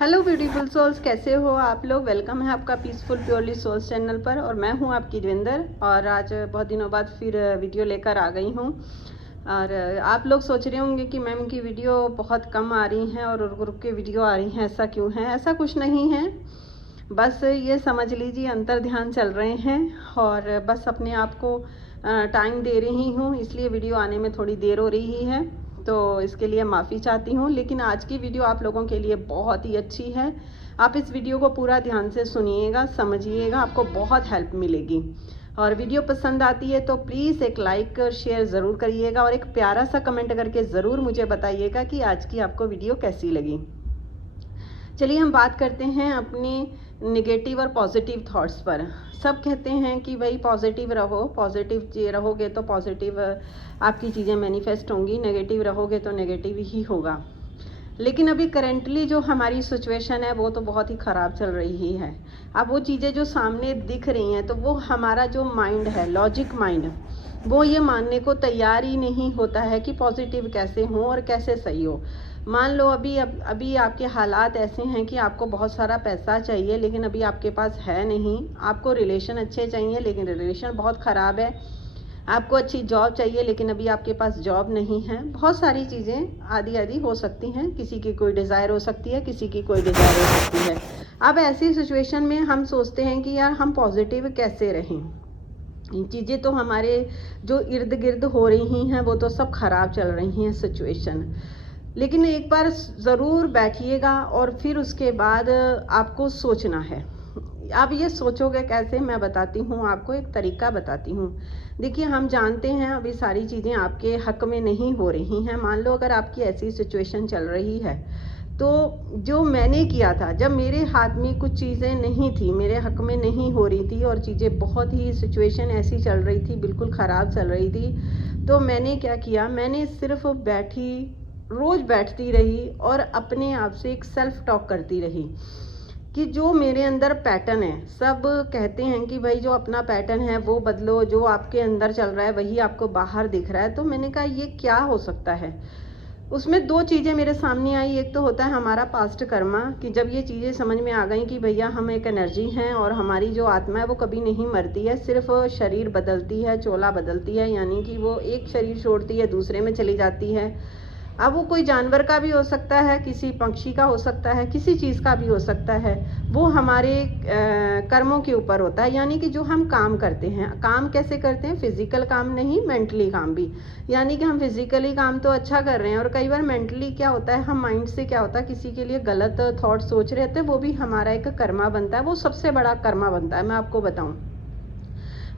Hello beautiful souls, कैसे हो आप लोग। वेलकम है आपका पीसफुल प्योरली सोल्स चैनल पर। और मैं हूं आपकी देवेंद्र, और आज बहुत दिनों बाद फिर वीडियो लेकर आ गई हूं। और आप लोग सोच रहे होंगे कि मैम की वीडियो बहुत कम आ रही हैं और रुक रुक के वीडियो आ रही हैं, ऐसा क्यों है। ऐसा कुछ नहीं है, बस ये समझ लीजिए अंतर ध्यान चल रहे हैं और बस अपने आप को टाइम दे रही हूँ, इसलिए वीडियो आने में थोड़ी देर हो रही है, तो इसके लिए माफ़ी चाहती हूँ। लेकिन आज की वीडियो आप लोगों के लिए बहुत ही अच्छी है। आप इस वीडियो को पूरा ध्यान से सुनिएगा, समझिएगा, आपको बहुत हेल्प मिलेगी। और वीडियो पसंद आती है तो प्लीज़ एक लाइक शेयर ज़रूर करिएगा और एक प्यारा सा कमेंट करके ज़रूर मुझे बताइएगा कि आज की आपको वीडियो कैसी लगी। चलिए हम बात करते हैं अपनी निगेटिव और पॉजिटिव थॉट्स पर। सब कहते हैं कि भाई पॉजिटिव रहो, पॉजिटिव रहोगे तो पॉजिटिव आपकी चीज़ें मैनिफेस्ट होंगी, नेगेटिव रहोगे तो नेगेटिव ही होगा। लेकिन अभी करेंटली जो हमारी सिचुएशन है वो तो बहुत ही ख़राब चल रही है। अब वो चीज़ें जो सामने दिख रही हैं तो वो हमारा जो माइंड है, लॉजिक माइंड, वो ये मानने को तैयार ही नहीं होता है कि पॉजिटिव कैसे हो और कैसे सही हो। मान लो अभी आपके हालात ऐसे हैं कि आपको बहुत सारा पैसा चाहिए लेकिन अभी आपके पास है नहीं। आपको रिलेशन अच्छे चाहिए लेकिन रिलेशन बहुत ख़राब है। आपको अच्छी जॉब चाहिए लेकिन अभी आपके पास जॉब नहीं है। बहुत सारी चीज़ें आदि आदि हो सकती हैं, किसी की कोई डिज़ायर हो सकती है, किसी की कोई डिज़ायर हो सकती है। अब ऐसी सिचुएशन में हम सोचते हैं कि यार हम पॉजिटिव कैसे रहें। चीज़ें तो हमारे जो इर्द गिर्द हो रही हैं वो तो सब ख़राब चल रही हैं सिचुएशन। लेकिन एक बार ज़रूर बैठिएगा और फिर उसके बाद आपको सोचना है। आप ये सोचोगे कैसे, मैं बताती हूँ आपको, एक तरीका बताती हूँ। देखिए, हम जानते हैं अभी सारी चीज़ें आपके हक में नहीं हो रही हैं। मान लो अगर आपकी ऐसी सिचुएशन चल रही है तो जो मैंने किया था, जब मेरे हाथ में कुछ चीज़ें नहीं थी, मेरे हक में नहीं हो रही थी और चीज़ें बहुत ही सिचुएशन ऐसी चल रही थी, बिल्कुल ख़राब चल रही थी, तो मैंने क्या किया, मैंने सिर्फ बैठी, रोज़ बैठती रही और अपने आप से एक सेल्फ टॉक करती रही कि जो मेरे अंदर पैटर्न है, सब कहते हैं कि भाई जो अपना पैटर्न है वो बदलो, जो आपके अंदर चल रहा है वही आपको बाहर दिख रहा है। तो मैंने कहा ये क्या हो सकता है। उसमें दो चीज़ें मेरे सामने आई। एक तो होता है हमारा पास्ट कर्मा, कि जब ये चीज़ें समझ में आ गई कि भैया हम एक एनर्जी हैं और हमारी जो आत्मा है वो कभी नहीं मरती है, सिर्फ शरीर बदलती है, चोला बदलती है, यानी कि वो एक शरीर छोड़ती है दूसरे में चली जाती है। अब वो कोई जानवर का भी हो सकता है, किसी पक्षी का हो सकता है, किसी चीज़ का भी हो सकता है। वो हमारे कर्मों के ऊपर होता है, यानी कि जो हम काम करते हैं, काम कैसे करते हैं, फिजिकल काम नहीं, मेंटली काम भी। यानी कि हम फिजिकली काम तो अच्छा कर रहे हैं और कई बार मेंटली क्या होता है, हम माइंड से क्या होता है, किसी के लिए गलत थॉट सोच रहे थे, वो भी हमारा एक कर्मा बनता है। वो सबसे बड़ा कर्मा बनता है। मैं आपको बताऊँ,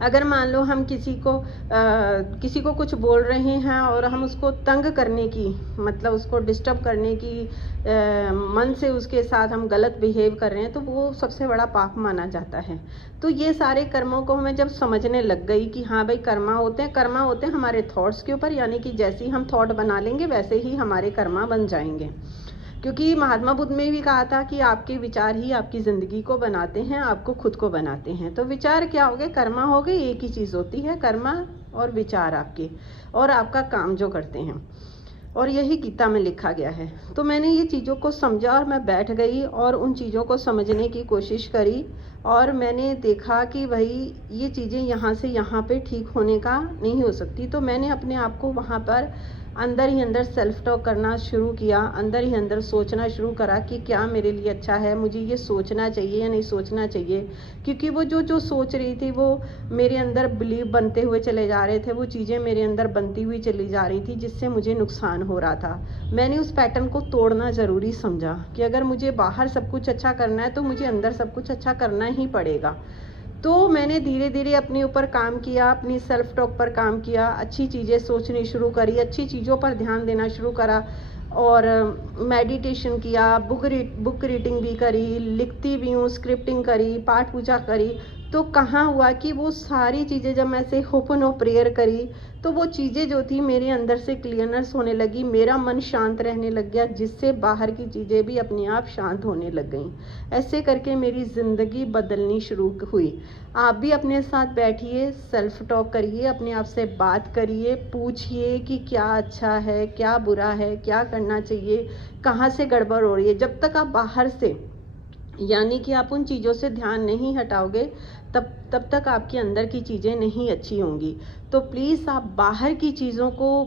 अगर मान लो हम किसी को कुछ बोल रहे हैं और हम उसको तंग करने की, मतलब उसको डिस्टर्ब करने की मन से उसके साथ हम गलत बिहेव कर रहे हैं, तो वो सबसे बड़ा पाप माना जाता है। तो ये सारे कर्मों को मैं जब समझने लग गई कि हाँ भाई कर्मा होते हैं हमारे थॉट्स के ऊपर, यानी कि जैसे ही हम थॉट बना लेंगे वैसे ही हमारे कर्मा बन जाएंगे। क्योंकि महात्मा बुद्ध ने भी कहा था कि आपके विचार ही आपकी ज़िंदगी को बनाते हैं, आपको खुद को बनाते हैं। तो विचार क्या हो गए, कर्मा हो गए, एक ही चीज़ होती है, कर्मा और विचार आपके, और आपका काम जो करते हैं। और यही गीता में लिखा गया है। तो मैंने ये चीज़ों को समझा और मैं बैठ गई और उन चीज़ों को समझने की कोशिश करी और मैंने देखा कि भाई ये चीज़ें यहाँ से यहाँ पे ठीक होने का नहीं हो सकती। तो मैंने अपने आप को वहाँ पर अंदर ही अंदर सेल्फ टॉक करना शुरू किया, अंदर ही अंदर सोचना शुरू करा कि क्या मेरे लिए अच्छा है, मुझे ये सोचना चाहिए या नहीं सोचना चाहिए। क्योंकि वो जो सोच रही थी वो मेरे अंदर बिलीव बनते हुए चले जा रहे थे, वो चीज़ें मेरे अंदर बनती हुई चली जा रही थी जिससे मुझे नुकसान हो रहा था। मैंने उस पैटर्न को तोड़ना ज़रूरी समझा कि अगर मुझे बाहर सब कुछ अच्छा करना है तो मुझे अंदर सब कुछ अच्छा करना ही पड़ेगा। तो मैंने धीरे धीरे अपने ऊपर काम किया, अपनी सेल्फ टॉक पर काम किया, अच्छी चीज़ें सोचनी शुरू करी, अच्छी चीज़ों पर ध्यान देना शुरू करा और मेडिटेशन किया, बुक रीडिंग भी करी, लिखती भी हूँ, स्क्रिप्टिंग करी, पाठ पूजा करी। तो कहाँ हुआ कि वो सारी चीज़ें जब मैं ऐसे ओपन ऑफ प्रेयर करी, तो वो चीज़ें जो थी मेरे अंदर से क्लियरनेस होने लगी, मेरा मन शांत रहने लग गया, जिससे बाहर की चीज़ें भी अपने आप शांत होने लग गईं। ऐसे करके मेरी ज़िंदगी बदलनी शुरू हुई। आप भी अपने साथ बैठिए, सेल्फ टॉक करिए, अपने आप से बात करिए, पूछिए कि क्या अच्छा है, क्या बुरा है, क्या करना चाहिए, कहाँ से गड़बड़ हो रही है। जब तक आप बाहर से, यानी कि आप उन चीज़ों से ध्यान नहीं हटाओगे, तब तक आपके अंदर की चीज़ें नहीं अच्छी होंगी। तो प्लीज़ आप बाहर की चीज़ों को,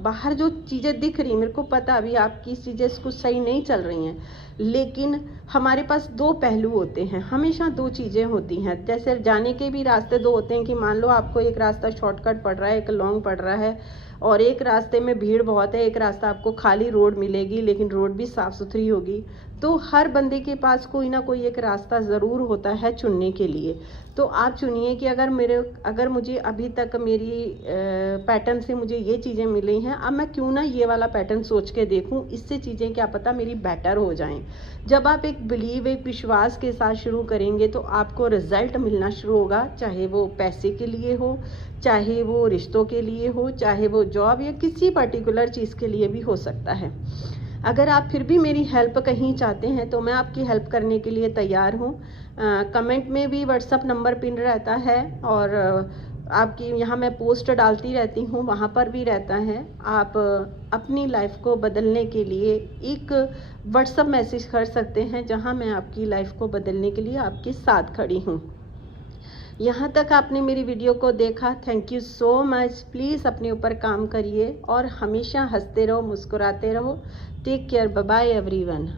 बाहर जो चीज़ें दिख रही, मेरे को पता अभी आपकी चीज़ें कुछ सही नहीं चल रही हैं, लेकिन हमारे पास दो पहलू होते हैं, हमेशा दो चीज़ें होती हैं। जैसे जाने के भी रास्ते दो होते हैं कि मान लो आपको एक रास्ता शॉर्टकट पड़ रहा है, एक लॉन्ग पड़ रहा है, और एक रास्ते में भीड़ बहुत है, एक रास्ता आपको खाली रोड मिलेगी लेकिन रोड भी साफ़ सुथरी होगी। तो हर बंदे के पास कोई ना कोई एक रास्ता ज़रूर होता है चुनने के लिए। तो आप चुनिए कि अगर मुझे अभी तक मेरी पैटर्न से मुझे ये चीज़ें मिली हैं, अब मैं क्यों ना ये वाला पैटर्न सोच के देखूं, इससे चीज़ें क्या पता मेरी बेटर हो जाएं। जब आप एक बिलीव, एक विश्वास के साथ शुरू करेंगे तो आपको रिजल्ट मिलना शुरू होगा, चाहे वो पैसे के लिए हो, चाहे वो रिश्तों के लिए हो, चाहे वो जॉब या किसी पर्टिकुलर चीज़ के लिए भी हो सकता है। अगर आप फिर भी मेरी हेल्प कहीं चाहते हैं तो मैं आपकी हेल्प करने के लिए तैयार हूँ। कमेंट में भी व्हाट्सअप नंबर पिन रहता है, और आपकी यहाँ मैं पोस्ट डालती रहती हूँ, वहाँ पर भी रहता है। आप अपनी लाइफ को बदलने के लिए एक व्हाट्सअप मैसेज कर सकते हैं, जहाँ मैं आपकी लाइफ को बदलने के लिए आपके साथ खड़ी हूँ। यहाँ तक आपने मेरी वीडियो को देखा, thank you so much. Please अपने ऊपर काम करिए और हमेशा हंसते रहो, मुस्कुराते रहो। Take care, bye bye everyone.